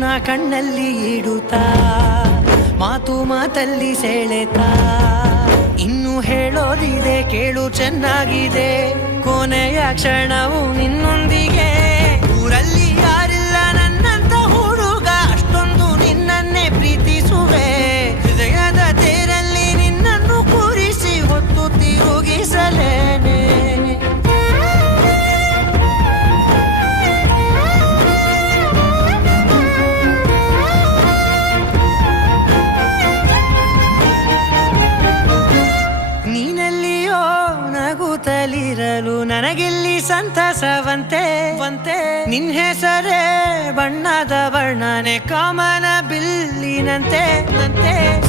ನನ್ನ ಕಣ್ಣಲ್ಲಿ ಇಡುತ್ತಾ ಮಾತು ಮಾತಲ್ಲಿ ಸೆಳೆತಾ. ಇನ್ನು ಹೇಳೋದಿದೆ ಕೇಳು ಚೆನ್ನಾಗಿದೆ ಕೊನೆಯ ಕ್ಷಣವು ನಿನ್ನೊಂದಿಗೆ ನೀನೆಲ್ಲಿಯೋ ನಗುತ್ತಲಿರಲು ನನಗಿಲ್ಲಿ ಸಂತಸವಂತೆ. ವಂತೆ. ನಿನ್ ಹೆಸರೇ ಬಣ್ಣದ ವರ್ಣನೆ ಕಾಮನ ಬಿಲ್ಲಿನಂತೆ. ನಂತೆ.